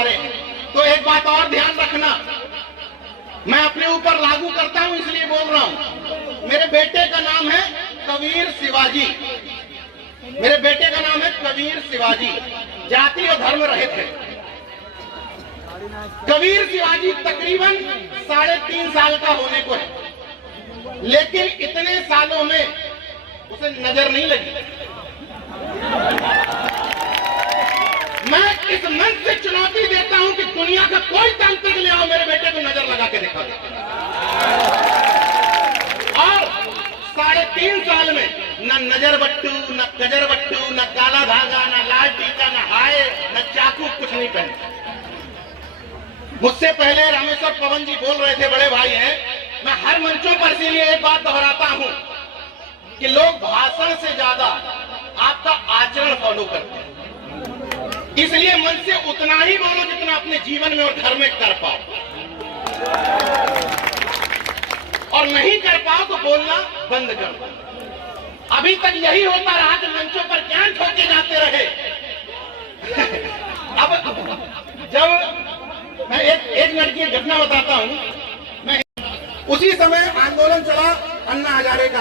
रहे हैं। तो एक बात और ध्यान रखना, मैं अपने ऊपर लागू करता हूं इसलिए बोल रहा हूं। मेरे बेटे का नाम है कबीर शिवाजी, मेरे बेटे का नाम है कबीर शिवाजी, जाति और धर्म रहित है। कबीर शिवाजी तकरीबन 3.5 साल का होने को है, लेकिन इतने सालों में उसे नजर नहीं लगी। मैं इस मंच से चुनौती देता हूं कि दुनिया का कोई तांत्रिक ले आओ, मेरे बेटे को नजर लगा के दिखा दे। और 3.5 साल में न नजर बट्टू, न गजर बट्टू, न काला धागा, न लाल टीका, न हाय, न चाकू, कुछ नहीं पहने। मुझसे पहले रामेश्वर पवन जी बोल रहे थे, बड़े भाई हैं। मैं हर मंचों पर इसीलिए एक बात दोहराता हूं कि लोग भाषण से ज्यादा आपका आचरण फॉलो करते हैं। इसलिए मन से उतना ही बोलो जितना अपने जीवन में और घर में कर पाओ, और नहीं कर पाओ तो बोलना बंद कर दो। अभी तक यही होता रहा कि मंचों पर ज्ञान ठोके जाते रहे। अब जब मैं एक मिनट की घटना बताता हूं, मैं उसी समय आंदोलन चला अन्ना हजारे का,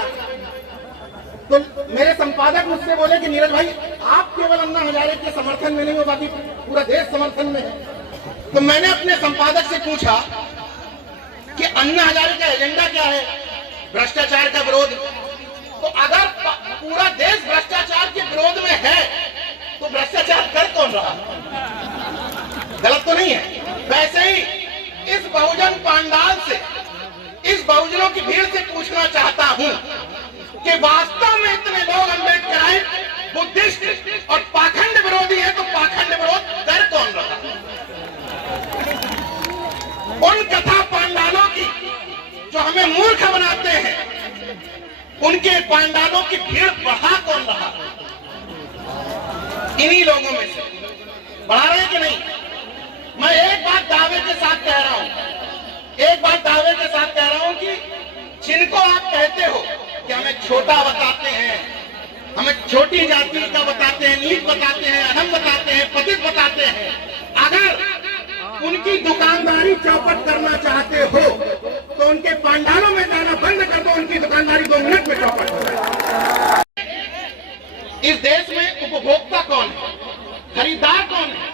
तो मेरे संपादक मुझसे बोले कि नीरज भाई आप केवल अन्ना हजारे के समर्थन में नहीं हो, बाकी पूरा देश समर्थन में है। तो मैंने अपने संपादक से पूछा कि अन्ना हजारे का एजेंडा क्या है? भ्रष्टाचार का विरोध। तो अगर पूरा देश भ्रष्टाचार के विरोध में है तो भ्रष्टाचार कर कौन रहा? गलत तो नहीं है? वैसे ही इस बहुजन पांडाल से, इस बहुजनों की भीड़ से पूछना चाहता हूं कि वास्तव में इतने लोग अम्बेडकराइट, बुद्धिस्ट और पाखंड विरोधी है, तो पाखंड विरोध कर कौन रहा? उन कथा पांडालों की जो हमें मूर्ख बनाते हैं, उनके पांडालों की भीड़ बढ़ा कौन रहा? इन्हीं लोगों में से बढ़ा रहे हैं कि नहीं? मैं एक बात दावे के साथ कह रहा हूं, एक बात दावे के साथ कह रहा हूं कि जिनको आप कहते हो कि हमें छोटा बताते हैं, हमें छोटी जाति का बताते हैं, नीच बताते हैं, अधम बताते हैं, पतित बताते हैं, अगर उनकी दुकानदारी चौपट करना चाहते हो तो उनके पांडालों में जाना बंद कर दो, उनकी दुकानदारी 2 मिनट में चौपट हो जाए। इस देश में उपभोक्ता कौन है? खरीदार कौन है?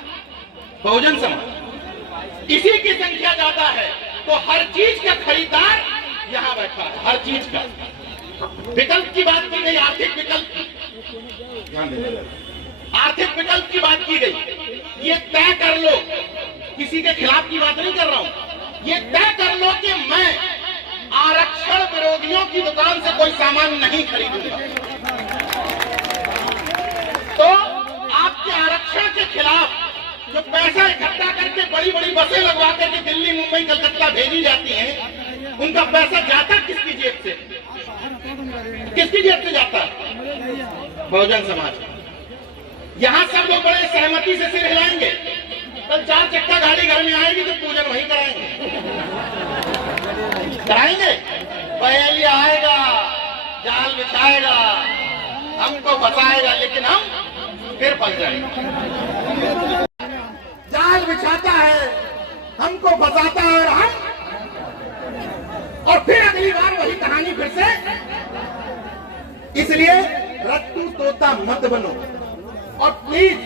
बहुजन समाज। इसी की संख्या ज्यादा है तो हर चीज का खरीदार यहां बैठा है, हर चीज का। विकल्प की बात की गई, आर्थिक विकल्प, आर्थिक विकल्प की बात की गई। ये तय कर लो, किसी के खिलाफ की बात नहीं कर रहा हूं, ये तय कर लो कि मैं आरक्षण विरोधियों की दुकान से कोई सामान नहीं खरीदूंगा। तो आपके आरक्षण के खिलाफ जो पैसा इकट्ठा करके बड़ी बड़ी बसें लगवा करके दिल्ली, मुंबई, कलकत्ता भेजी जाती हैं, उनका पैसा जाता किसकी जेब से? किसकी जेब से जाता है? बहुजन समाज। यहां सब लोग बड़े सहमति से सिर हिलाएंगे, कल 4 चक्का गाड़ी घर में आएगी तो पूजन वही कराएंगे। पहले आएगा, जाल बिछाएगा, हमको फंसाएगा, लेकिन हम फिर फंस जाएंगे। जाल बिछाता है, हमको फंसाता है, और फिर अगली बार वही कहानी फिर से। इसलिए रट्टू तोता मत बनो। और प्लीज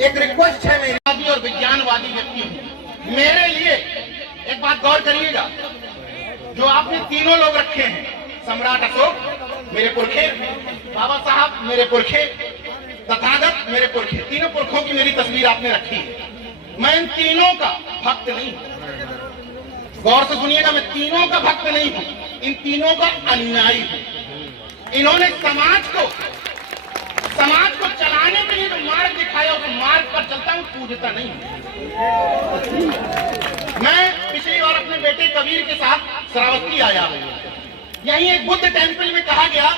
एक रिक्वेस्ट है मेरी, और विज्ञानवादी व्यक्ति हूं, मेरे लिए एक बात गौर करिएगा। जो आपने तीनों लोग रखे हैं, सम्राट अशोक मेरे पुरखे, बाबा साहब मेरे पुरखे, तथागत मेरे पुरखे, तीनों पुरखों की मेरी तस्वीर आपने रखी है। मैं इन तीनों का भक्त नहीं हूं, गौर से सुनिएगा, मैं तीनों का भक्त नहीं हूं, इन तीनों का अनुयायी हूं। इन्होंने समाज को चलाने के लिए जो मार्ग दिखाया, उस मार्ग पर चलता हूं, पूजता नहीं हूं। मैं पिछली बार अपने बेटे कबीर के साथ श्रावस्ती आया हूं। यहीं एक बुद्ध टेम्पल में कहा गया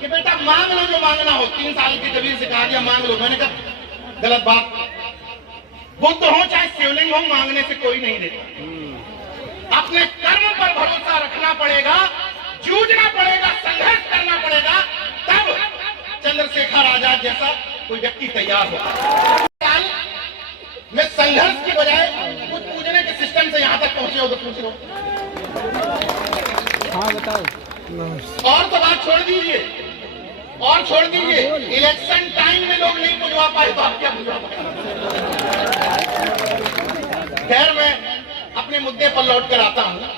कि बेटा मांग लो जो मांगना हो। 3 साल के कबीर से कहा गया मांग लो। मैंने कहा गलत बात, बुद्ध हो चाहे शिवलिंग हो, मांगने से कोई नहीं देता। अपने कर्म पर भरोसा रखना पड़ेगा, जूझना पड़ेगा, संघर्ष करना पड़ेगा, तब चंद्रशेखर आजाद जैसा कोई व्यक्ति तैयार होगा। मैं संघर्ष की बजाय कुछ पूजने के सिस्टम से यहां तक पहुंचे हो तो पूछ लो। हाँ बताओ। और तो बात छोड़ दीजिए, और छोड़ दीजिए, इलेक्शन टाइम में लोग नहीं पूजवा पाए तो आप क्या पूजवा पाए। खैर मैं अपने मुद्दे पर लौट कर आता हूं।